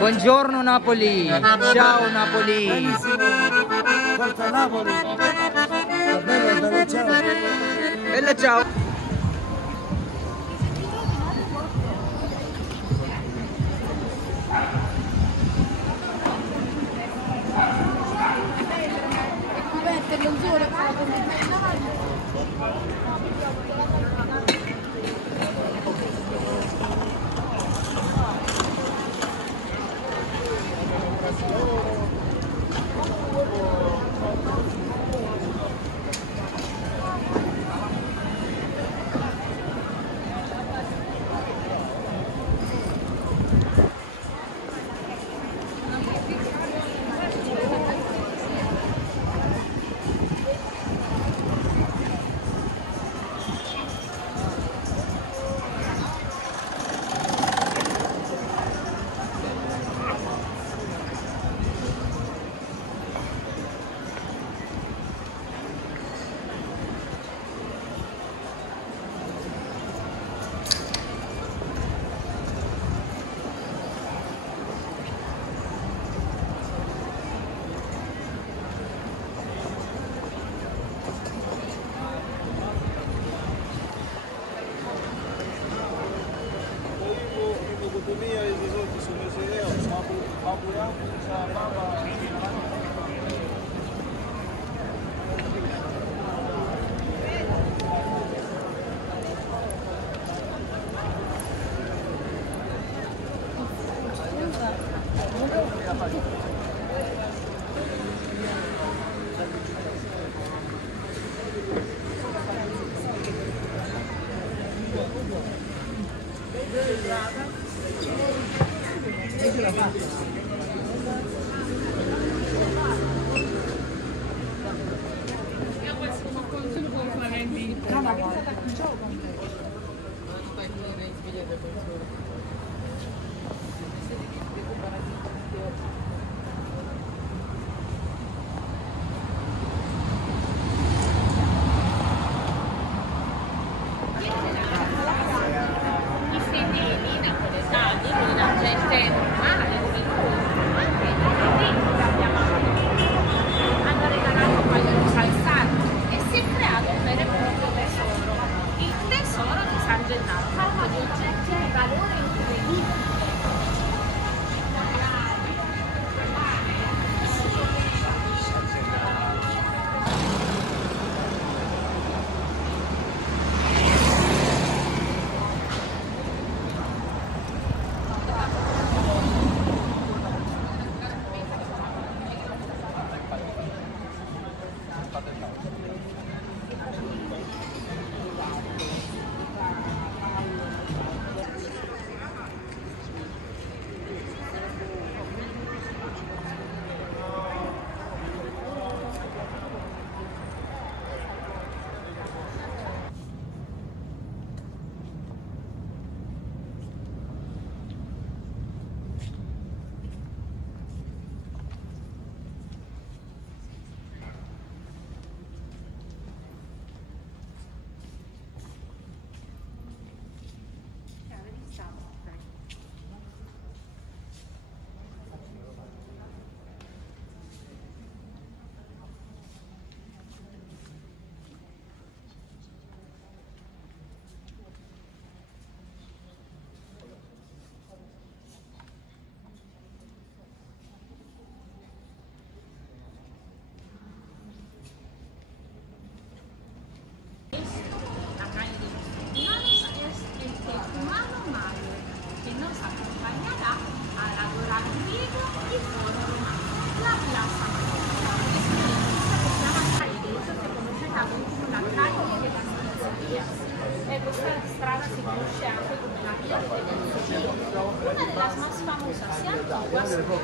Buongiorno Napoli, ciao Napoli. Benissimo, forza Napoli. Bella, bella, ciao. Bella ciao.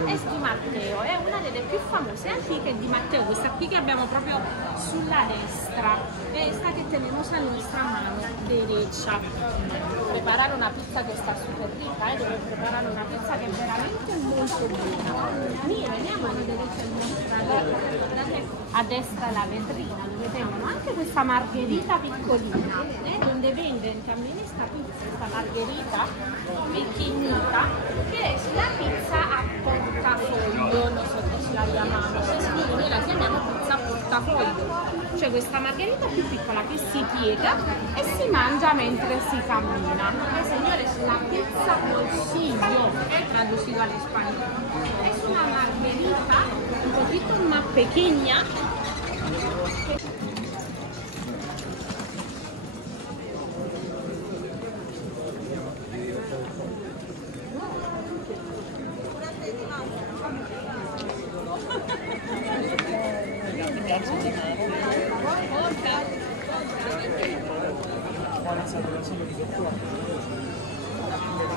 è di Matteo, è una delle più famose antiche di Matteo, questa qui che abbiamo proprio sulla destra, esta que tenemos a nuestra mano derecha. Preparare una pizza che sta super ricca, deve preparare una pizza che è veramente molto buona. Veniamo alla derecha di nostra, guardate a destra la vetrina dove vengono anche questa margherita piccolina, donde venden también esta pizza, esta margherita pequeñita, che è la pizza a portafoglio. C'è questa margherita più piccola che si piega e si mangia mentre si cammina. Señores, la pizza bolsillo, traducido al español, es una margherita un poquito más pequeña.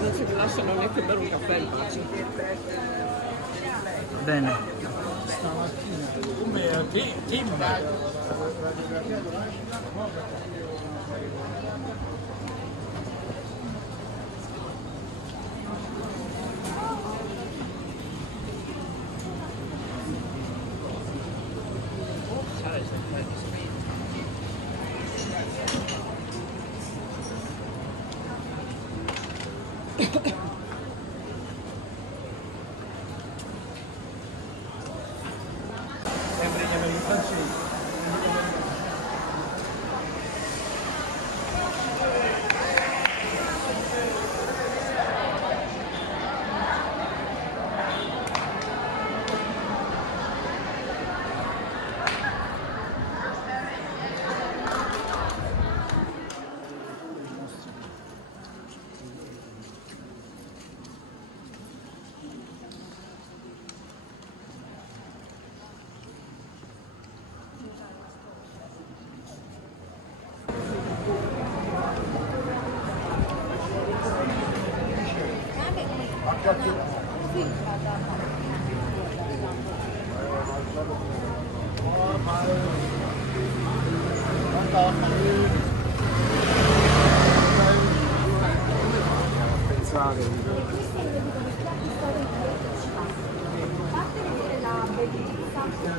Non si lasciano neanche bere un caffè. Bene. Come Tim. Sempre gli americani francesi.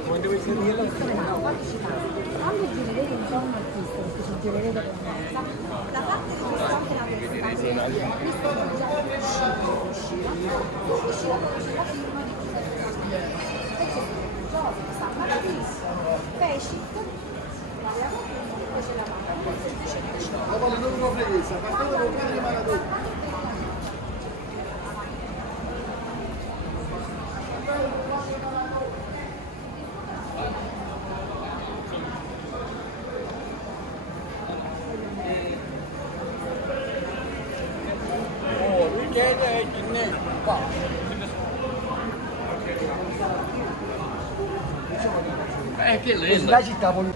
Quando vuoi servire quando girerete intorno al Cristo, perché ci girerete con mezza, la parte di quest'anche la testa, questo è già uscita dove ci la firma di Giove, sta paradissimo, Pescit, l'abbiamo prima, poi c'è la mano, poi semplicemente Dopo le nuove presa, partendo con padre Maradona. Che lento. La città poi.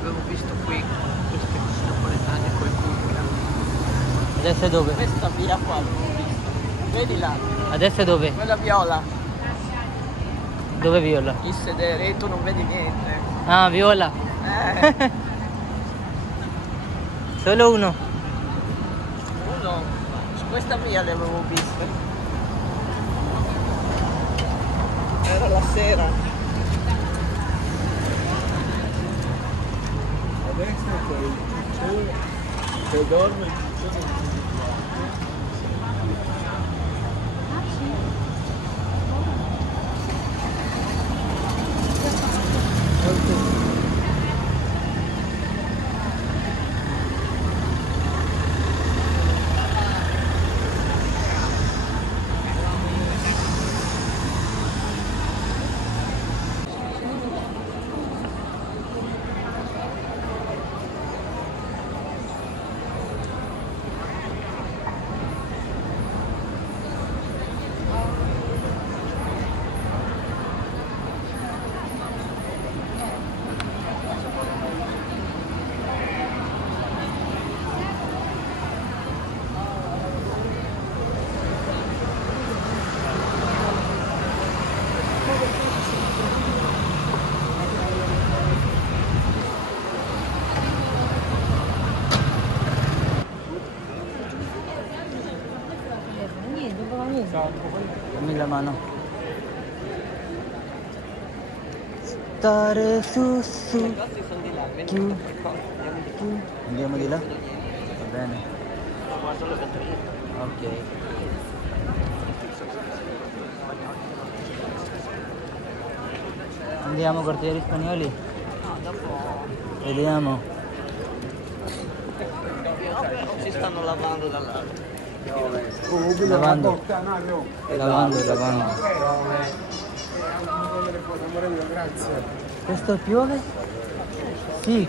Avevo visto qui queste napoletane con i pugni. Adesso è dove? Questa via qua l'avevo vista. Vedi là, Adesso è dove? quella viola. Dove Viola? Il sedere e tu non vedi niente. Ah, Viola. Solo uno. Uno, su questa via le avevo viste. Era la sera. A destra c'è il ciccione che dorme, il ciccione. Niente, non niente. Dammi la mano. Stare su su. I negozi sono di là, vedi Chiù. che cosa? Andiamo di là? Va bene. Guarda le vetrine. Ok. Andiamo quartieri spagnoli? No, dopo Vediamo. si stanno lavando dall'altro. Lavando. Lavando, lavando. Amore mio, grazie. Questo piove? Sì.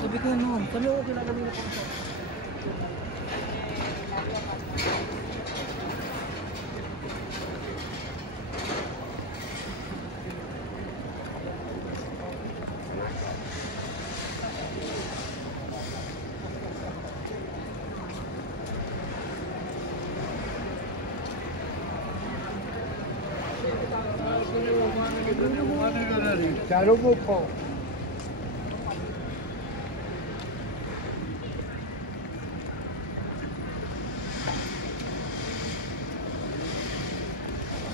Sabi ko no, kalo ko lang kami. Caro po'.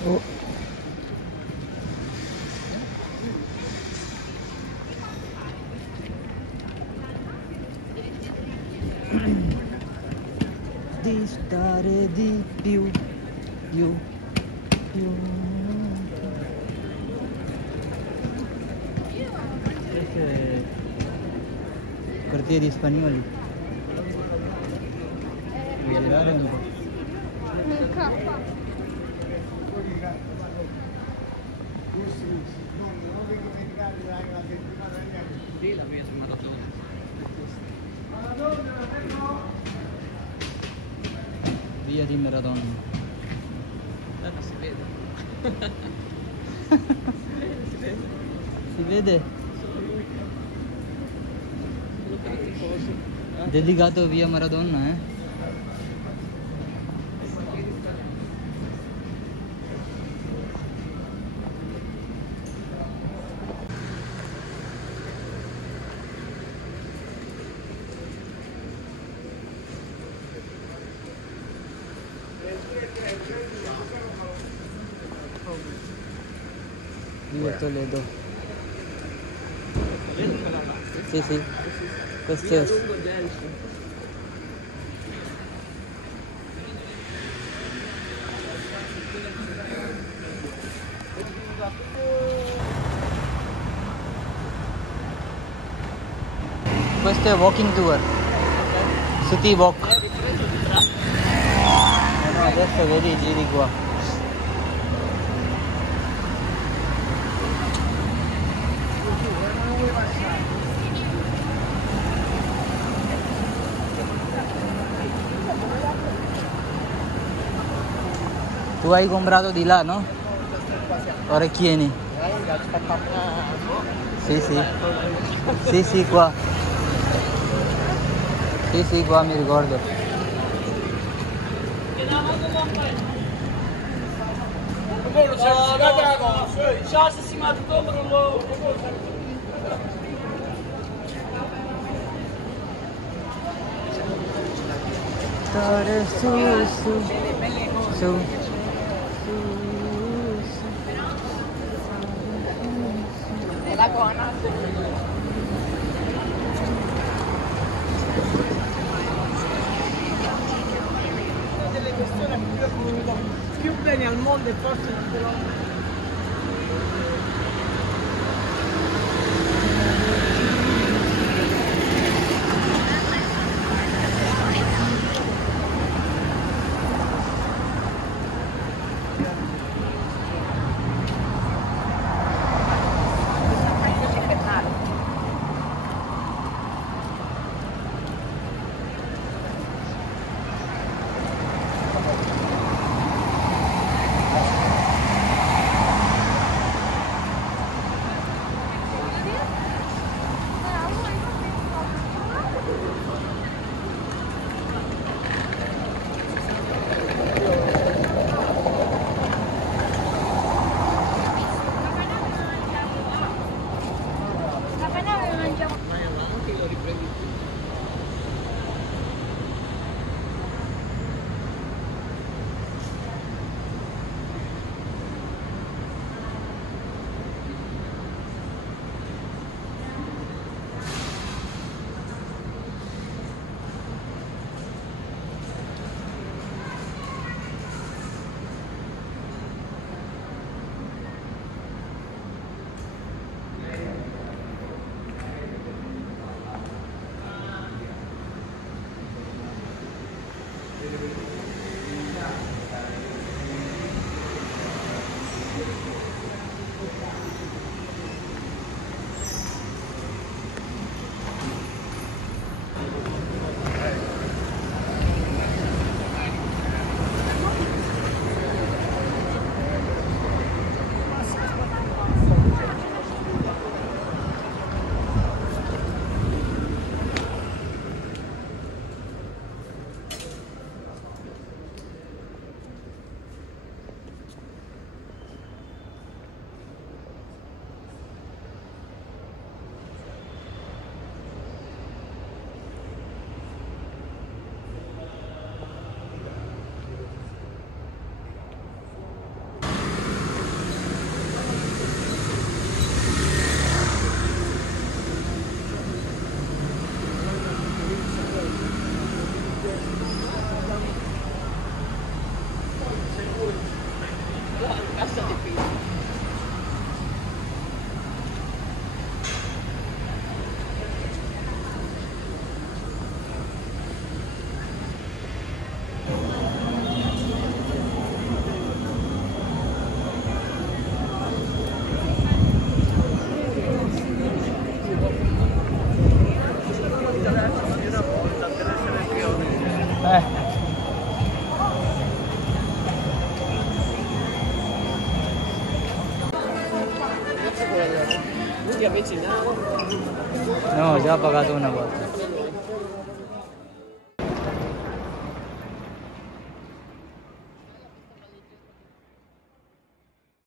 Oh. Di stare di più, più, più. Questo è quartieri spagnoli. Vuoi girare un po'? Lì la via di Maradona. Via di Maradona. Non si vede. Si vede. Si vede? Quello che è tifoso. Dedicato via Maradona, eh? Via Toledo. Vedi quella là? Sì, sì. Questo è. Lungo Gelsi. Questo è walking tour. City walk. No, adesso vedi giri qua. Tu hai comprato di là, no? Orecchiini. Sì, sì. Sì, sì, qua. Sì, sì, qua mi ricordo. Stare su, su, su. È la gona. Delle persone più bene al mondo e forse non te lo... No, già pagato una volta.